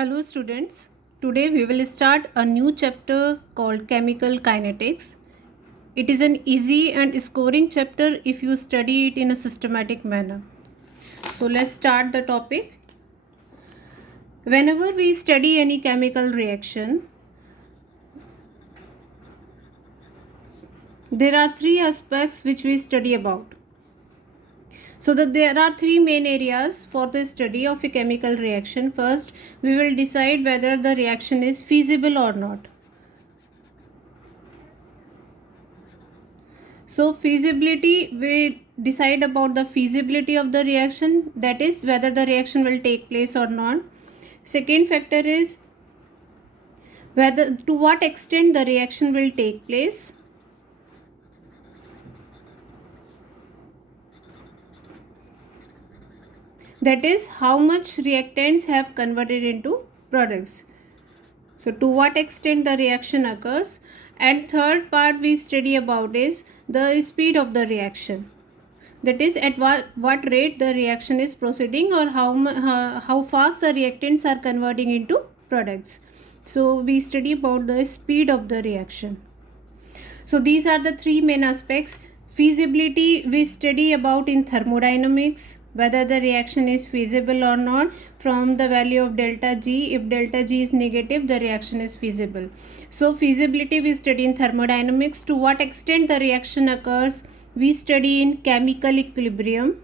Hello students, today we will start a new chapter called Chemical Kinetics. It is an easy and scoring chapter if you study it in a systematic manner. So let's start the topic. Whenever we study any chemical reaction, there are three aspects which we study about. So that there are three main areas for the study of a chemical reaction. First, we will decide whether the reaction is feasible or not. So feasibility, we decide about the feasibility of the reaction, that is whether the reaction will take place or not. Second factor is whether to what extent the reaction will take place. That is how much reactants have converted into products. So to what extent the reaction occurs. And third part we study about is the speed of the reaction. That is at what rate the reaction is proceeding or how fast the reactants are converting into products. So we study about the speed of the reaction. So these are the three main aspects. Feasibility we study about in thermodynamics, whether the reaction is feasible or not from the value of delta G. If delta G is negative, the reaction is feasible. So feasibility we study in thermodynamics. To what extent the reaction occurs, we study in chemical equilibrium.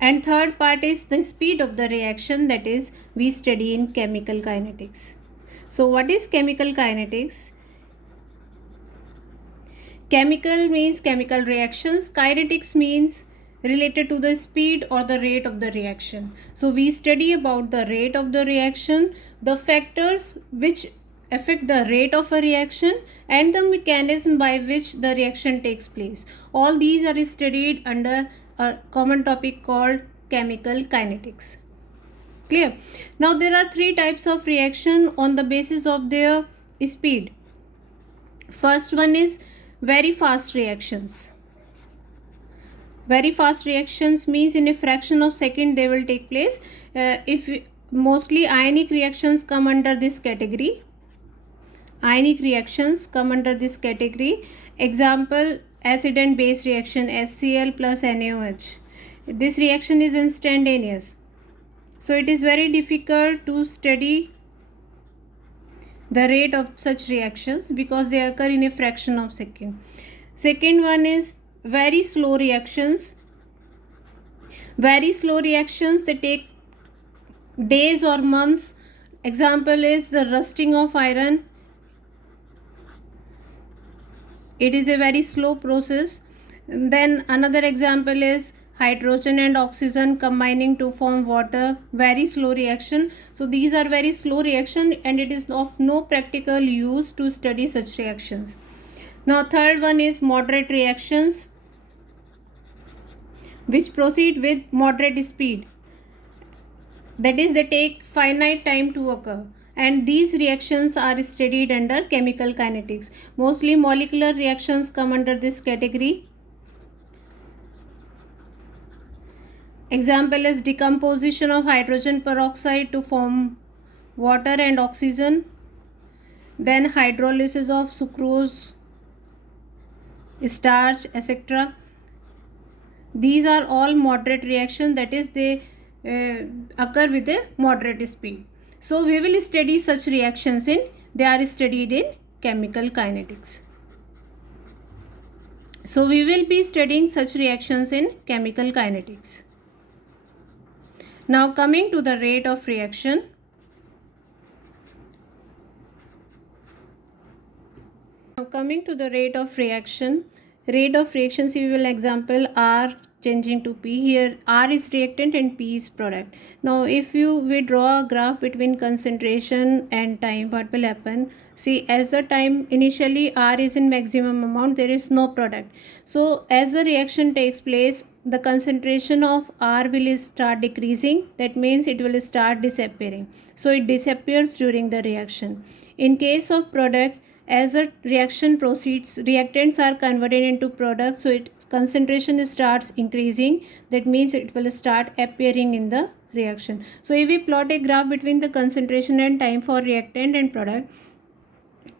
And third part is the speed of the reaction, that is we study in chemical kinetics. So what is chemical kinetics? Chemical means chemical reactions. Kinetics means related to the speed or the rate of the reaction. So we study about the rate of the reaction, the factors which affect the rate of a reaction, and the mechanism by which the reaction takes place. All these are studied under a common topic called chemical kinetics. Clear? Now there are three types of reaction on the basis of their speed. First one is very fast reactions. Very fast reactions means in a fraction of second they will take place. If mostly ionic reactions come under this category. Ionic reactions come under this category. Example, acid and base reaction, HCl plus NaOH. This reaction is instantaneous. So it is very difficult to study the rate of such reactions because they occur in a fraction of second. Second one is very slow reactions. Very slow reactions, they take days or months. Example is the rusting of iron. It is a very slow process. Then another example is hydrogen and oxygen combining to form water, very slow reaction. So these are very slow reaction and it is of no practical use to study such reactions. Now third one is moderate reactions which proceed with moderate speed. That is, they take finite time to occur, and these reactions are studied under chemical kinetics. Mostly molecular reactions come under this category. Example is decomposition of hydrogen peroxide to form water and oxygen. Then hydrolysis of sucrose, starch, etc. These are all moderate reactions, that is they occur with a moderate speed. So we will study such reactions they are studied in chemical kinetics. So we will be studying such reactions in chemical kinetics. Now coming to the rate of reaction. Now coming to the rate of reaction. Rate of reactions, we will example R changing to P. Here R is reactant and P is product. Now if we draw a graph between concentration and time, what will happen? See, as the time initially R is in maximum amount, there is no product. So as the reaction takes place, the concentration of R will start decreasing. That means it will start disappearing. So it disappears during the reaction. In case of product, as a reaction proceeds, reactants are converted into products, so its concentration starts increasing. That means it will start appearing in the reaction. So if we plot a graph between the concentration and time for reactant and product,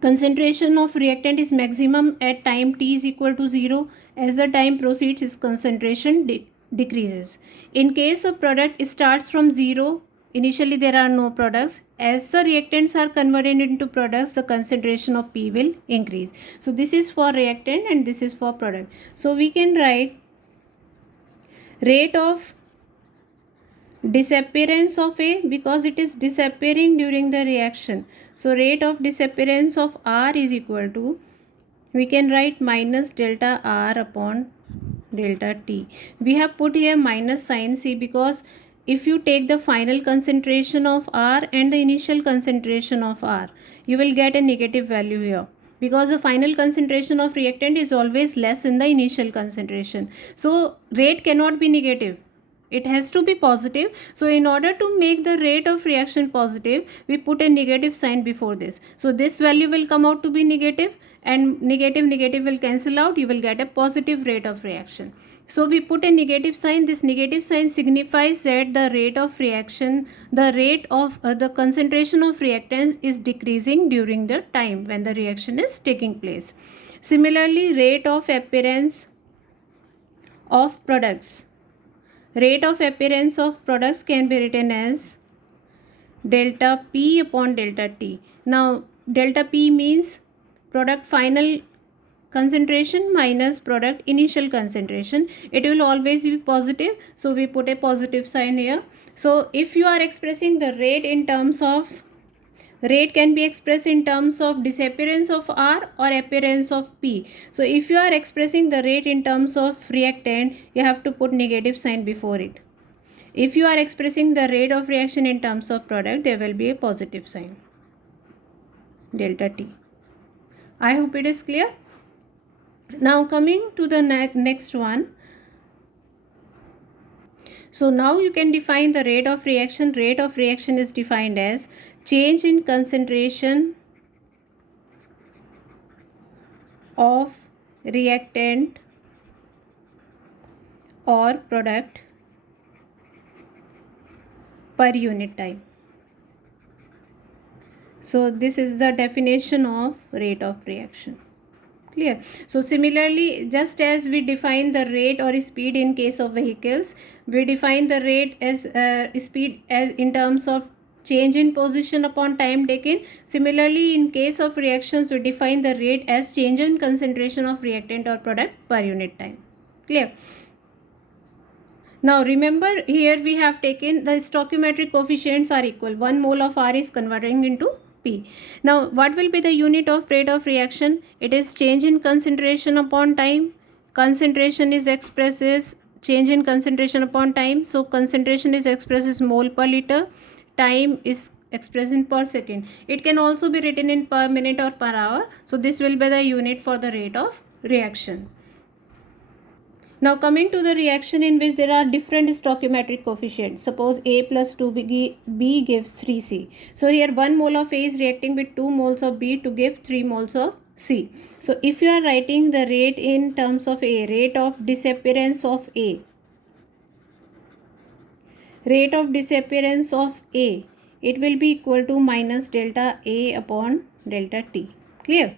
concentration of reactant is maximum at time t is equal to 0. As the time proceeds, its concentration decreases. In case of product, it starts from 0. Initially there are no products. As the reactants are converted into products, the concentration of P will increase. So this is for reactant and this is for product. So we can write rate of disappearance of A, because it is disappearing during the reaction. So rate of disappearance of R is equal to, we can write minus delta R upon delta T. We have put here minus sign C because if you take the final concentration of R and the initial concentration of R, you will get a negative value here, because the final concentration of reactant is always less than the initial concentration. So rate cannot be negative, it has to be positive. So in order to make the rate of reaction positive, we put a negative sign before this. So this value will come out to be negative, and negative will cancel out, you will get a positive rate of reaction. So we put a negative sign. This negative sign signifies that the rate of reaction, the rate of the concentration of reactants is decreasing during the time when the reaction is taking place. Similarly, rate of appearance of products. Rate of appearance of products can be written as delta P upon delta T. Now delta P means product final concentration minus product initial concentration. It will always be positive, so we put a positive sign here. So if you are expressing the rate in terms of, rate can be expressed in terms of disappearance of R or appearance of P. So if you are expressing the rate in terms of reactant, you have to put negative sign before it. If you are expressing the rate of reaction in terms of product, there will be a positive sign, delta T. I hope it is clear. Now coming to the next one. So now you can define the rate of reaction. Rate of reaction is defined as change in concentration of reactant or product per unit time. So this is the definition of rate of reaction. Clear? So similarly, just as we define the rate or speed in case of vehicles, we define the rate as speed as in terms of change in position upon time taken. Similarly, in case of reactions, we define the rate as change in concentration of reactant or product per unit time. Clear? Now remember, here we have taken the stoichiometric coefficients are equal. 1 mole of R is converting into P. Now what will be the unit of rate of reaction? It is change in concentration upon time. Concentration is expressed as change in concentration upon time. So concentration is expressed as mole per liter. Time is expressed in per second. It can also be written in per minute or per hour. So this will be the unit for the rate of reaction. Now coming to the reaction in which there are different stoichiometric coefficients. Suppose A plus 2B gives 3C. So here 1 mole of A is reacting with 2 moles of B to give 3 moles of C. So if you are writing the rate in terms of A, rate of disappearance of A, rate of disappearance of A, it will be equal to minus delta A upon delta T. Clear?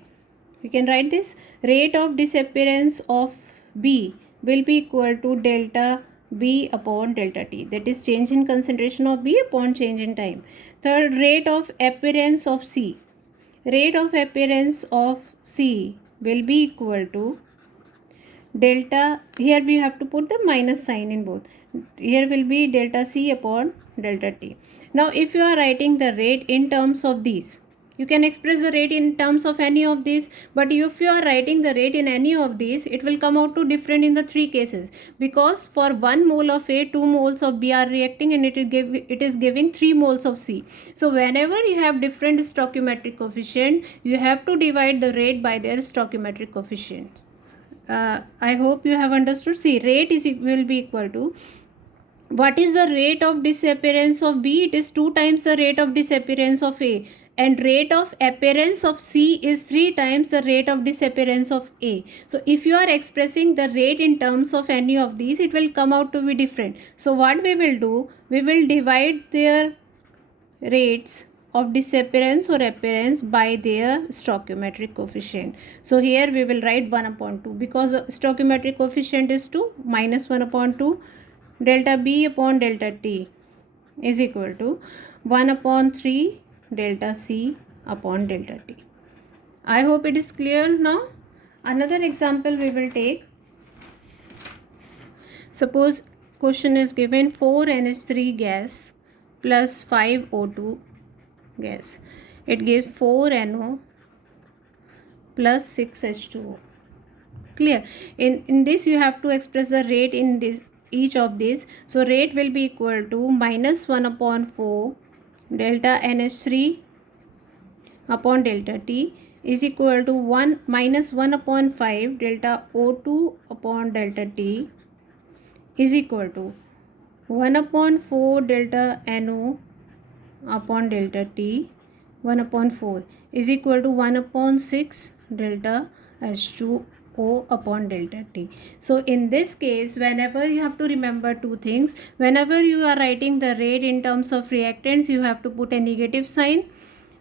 You can write this. Rate of disappearance of B will be equal to delta B upon delta T. That is change in concentration of B upon change in time. Third, rate of appearance of C. Rate of appearance of C will be equal to delta, here we have to put the minus sign in both. Here will be delta C upon delta T. Now if you are writing the rate in terms of these, you can express the rate in terms of any of these, but if you are writing the rate in any of these, it will come out to different in the 3 cases, because for 1 mole of A, 2 moles of B are reacting and it is giving 3 moles of C. So whenever you have different stoichiometric coefficient, you have to divide the rate by their stoichiometric coefficient. I hope you have understood. See, rate will be equal to, what is the rate of disappearance of B? It is 2 times the rate of disappearance of A. and rate of appearance of C is 3 times the rate of disappearance of A. So if you are expressing the rate in terms of any of these, it will come out to be different. So what we will do, we will divide their rates of disappearance or appearance by their stoichiometric coefficient. So here we will write 1 upon 2 because the stoichiometric coefficient is 2, minus 1 upon 2 delta B upon delta T is equal to 1 upon 3 delta C upon delta T. I hope it is clear now. Another example we will take. Suppose question is given 4 NH3 gas plus 5 O2 gas. It gives 4 NO plus 6 H2O. Clear? In this you have to express the rate in this each of these. So rate will be equal to minus 1 upon 4 delta NH3 upon delta T is equal to 1 minus 1 upon 5 delta O2 upon delta T is equal to 1 upon 4 delta NO upon delta T 1 upon 4 is equal to 1 upon 6 delta H2O upon delta T. So in this case, whenever you have to remember two things, whenever you are writing the rate in terms of reactants, you have to put a negative sign.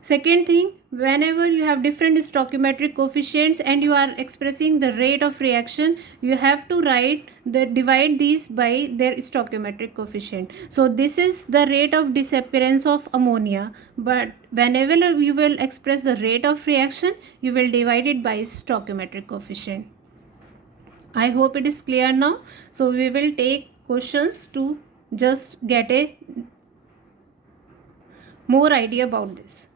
Second thing, whenever you have different stoichiometric coefficients and you are expressing the rate of reaction, you have to divide these by their stoichiometric coefficient. So this is the rate of disappearance of ammonia, but whenever you will express the rate of reaction, you will divide it by stoichiometric coefficient. I hope it is clear now. So we will take questions to just get a more idea about this.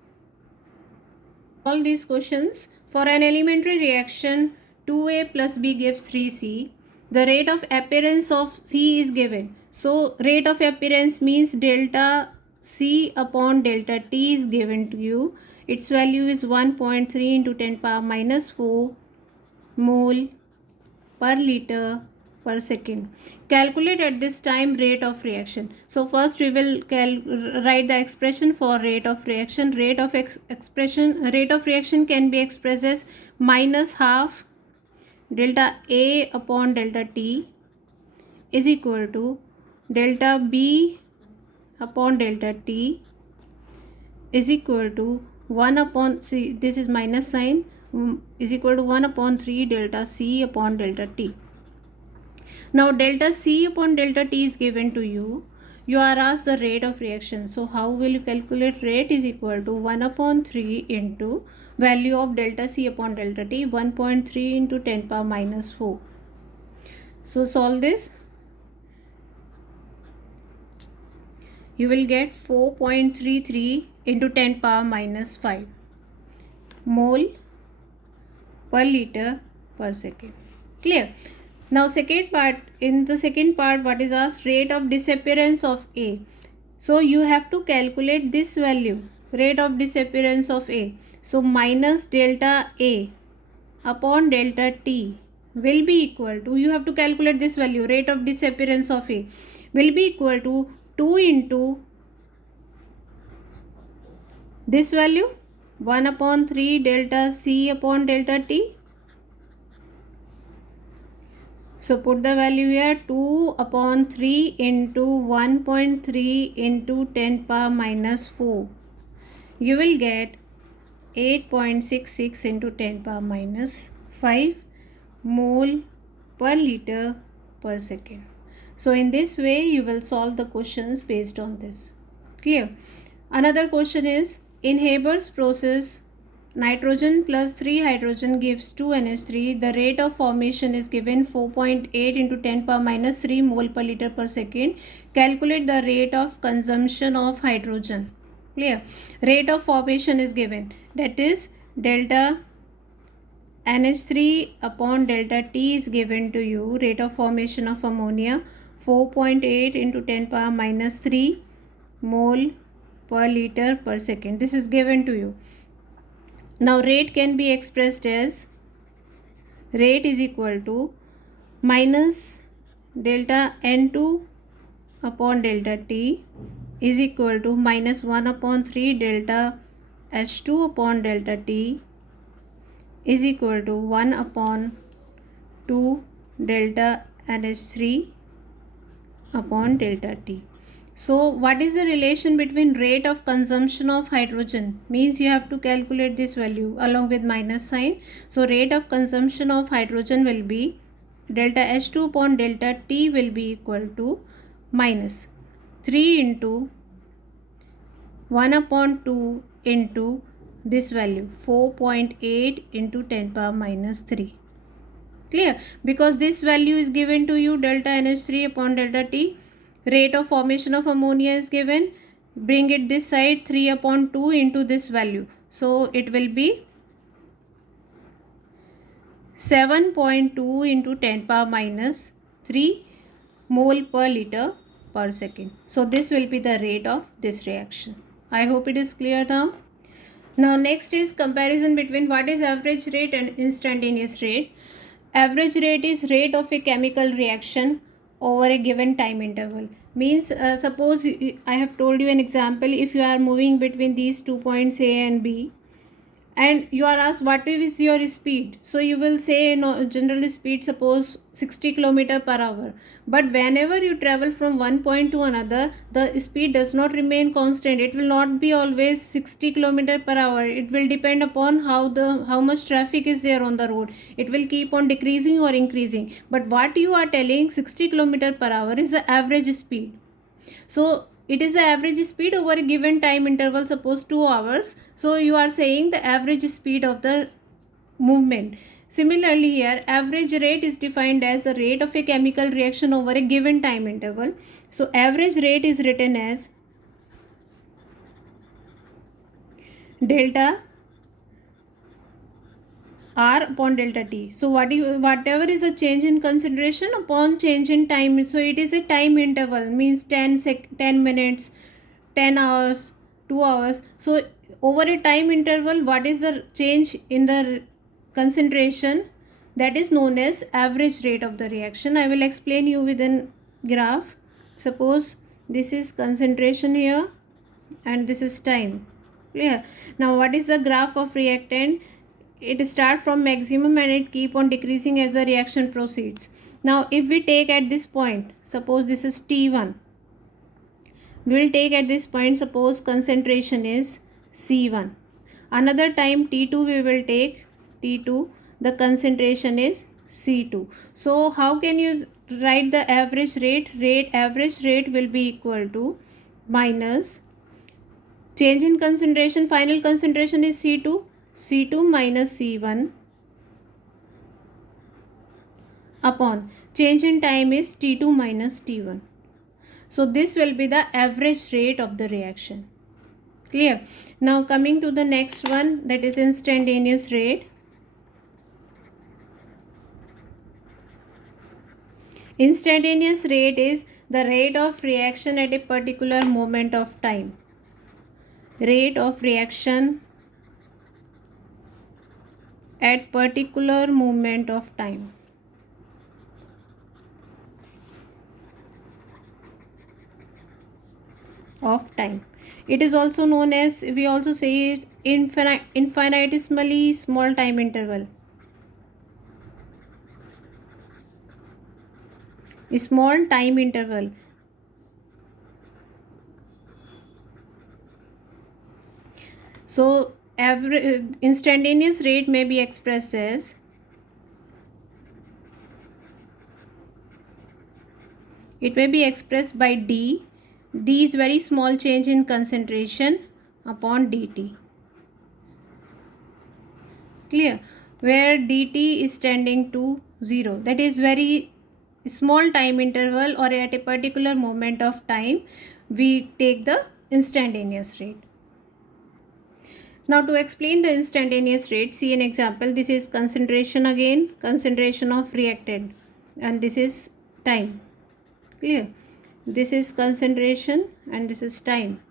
All these questions. For an elementary reaction 2A plus B gives 3C. The rate of appearance of C is given. So rate of appearance means delta C upon delta T is given to you. Its value is 1.3 into 10 power minus 4 mole per liter per second. Calculate at this time rate of reaction. So first we will write the expression for rate of reaction. Rate of reaction can be expressed as minus half delta A upon delta T is equal to delta B upon delta T is equal to 1 upon, see this is minus sign, is equal to 1 upon 3 delta C upon delta T. Now delta C upon delta T is given to you. You are asked the rate of reaction. So how will you calculate? Rate is equal to 1 upon 3 into value of delta C upon delta T, 1.3 into 10 power minus 4. So solve this. You will get 4.33 into 10 power minus 5 mole per liter per second. Clear? Now second part, in the second part what is asked? Rate of disappearance of A. So you have to calculate this value, rate of disappearance of A. So minus delta A upon delta T will be equal to, you have to calculate this value, rate of disappearance of A will be equal to 2 into this value 1 upon 3 delta C upon delta T. So put the value here, 2 upon 3 into 1.3 into 10 power minus 4. You will get 8.66 into 10 power minus 5 mole per liter per second. So in this way you will solve the questions based on this. Clear? Another question is, in Haber's process, nitrogen plus 3 hydrogen gives 2 NH3. The rate of formation is given 4.8 into 10 power minus 3 mole per liter per second. Calculate the rate of consumption of hydrogen. Clear? Rate of formation is given. That is delta NH3 upon delta T is given to you. Rate of formation of ammonia 4.8 into 10 power minus 3 mole per liter per second. This is given to you. Now rate can be expressed as, rate is equal to minus delta N2 upon delta T is equal to minus 1 upon 3 delta H2 upon delta T is equal to 1 upon 2 delta NH3 upon delta T. So what is the relation between rate of consumption of hydrogen? Means you have to calculate this value along with minus sign. So rate of consumption of hydrogen will be delta H2 upon delta T will be equal to minus 3 into 1 upon 2 into this value 4.8 into 10 power minus 3. Clear? Because this value is given to you, delta NH3 upon delta T. Rate of formation of ammonia is given. Bring it this side, 3 upon 2 into this value. So it will be 7.2 into 10 power minus 3 mole per liter per second. So this will be the rate of this reaction. I hope it is clear now. Now next is comparison between what is average rate and instantaneous rate. Average rate is rate of a chemical reaction over a given time interval. Means suppose I have told you an example. If you are moving between these 2 points A and B and you are asked what is your speed, so you will say no, general speed suppose 60 km per hour. But whenever you travel from one point to another, the speed does not remain constant. It will not be always 60 km per hour. It will depend upon how much traffic is there on the road. It will keep on decreasing or increasing. But what you are telling, 60 km per hour is the average speed. So it is the average speed over a given time interval, suppose 2 hours. So you are saying the average speed of the movement. Similarly here, average rate is defined as the rate of a chemical reaction over a given time interval. So average rate is written as delta R upon delta T. So whatever is a change in concentration upon change in time. So it is a time interval, means 10 minutes, 10 hours, 2 hours. So over a time interval, what is the change in the concentration? That is known as average rate of the reaction. I will explain you with a graph. Suppose this is concentration here and this is time. Clear? Now what is the graph of reactant? It starts from maximum and it keep on decreasing as the reaction proceeds. Now if we take at this point, suppose this is T1, we will take at this point, suppose concentration is C1. Another time T2 we will take T2, the concentration is C2. So how can you write the average rate? Average rate will be equal to minus change in concentration, final concentration is C2, C2 minus C1 upon change in time is T2 minus T1. So this will be the average rate of the reaction. Clear? Now coming to the next one, that is instantaneous rate. Instantaneous rate is the rate of reaction at a particular moment of time. Rate of reaction at particular moment of time. It is also known as, we also say, is infinitesimally small time interval. Small time interval. So instantaneous rate may be expressed as by D. D is very small change in concentration upon dt. Clear? Where dt is tending to 0. That is very small time interval, or at a particular moment of time we take the instantaneous rate. Now to explain the instantaneous rate, see an example. This is concentration again, concentration of reactant, and this is time. Clear? This is concentration and this is time.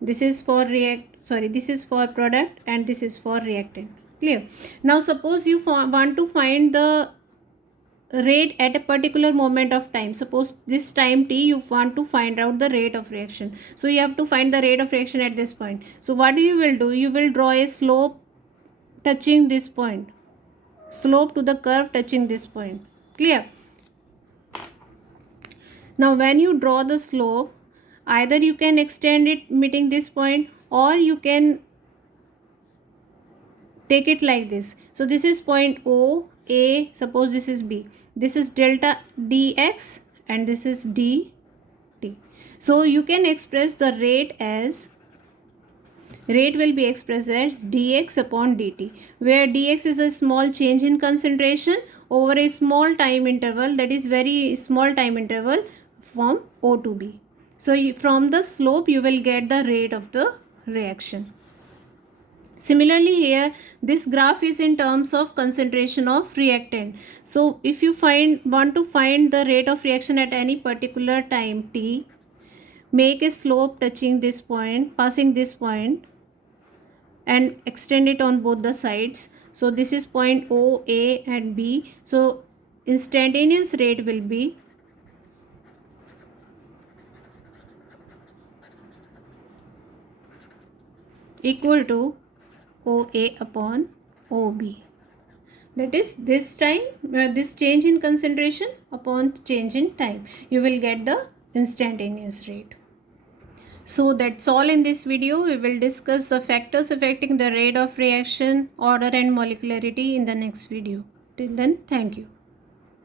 This is for this is for product and this is for reactant. Clear? Now suppose you want to find the rate at a particular moment of time. Suppose this time t, you want to find out the rate of reaction. So you have to find the rate of reaction at this point. So what you will do, you will draw a slope touching this point, slope to the curve touching this point. Clear? Now when you draw the slope, either you can extend it meeting this point, or you can take it like this. So this is point O, A, suppose this is B. This is delta dx and this is dt. So you can express the rate as, rate will be expressed as dx upon dt, where dx is a small change in concentration over a small time interval, that is very small time interval from O to B. So from the slope you will get the rate of the reaction. Similarly here, this graph is in terms of concentration of reactant. So if you want to find the rate of reaction at any particular time t, make a slope touching this point, passing this point, and extend it on both the sides. So this is point O, A and B. So instantaneous rate will be equal to OA upon OB. That is this time, this change in concentration upon change in time. You will get the instantaneous rate. So that's all in this video. We will discuss the factors affecting the rate of reaction, order and molecularity in the next video. Till then, thank you.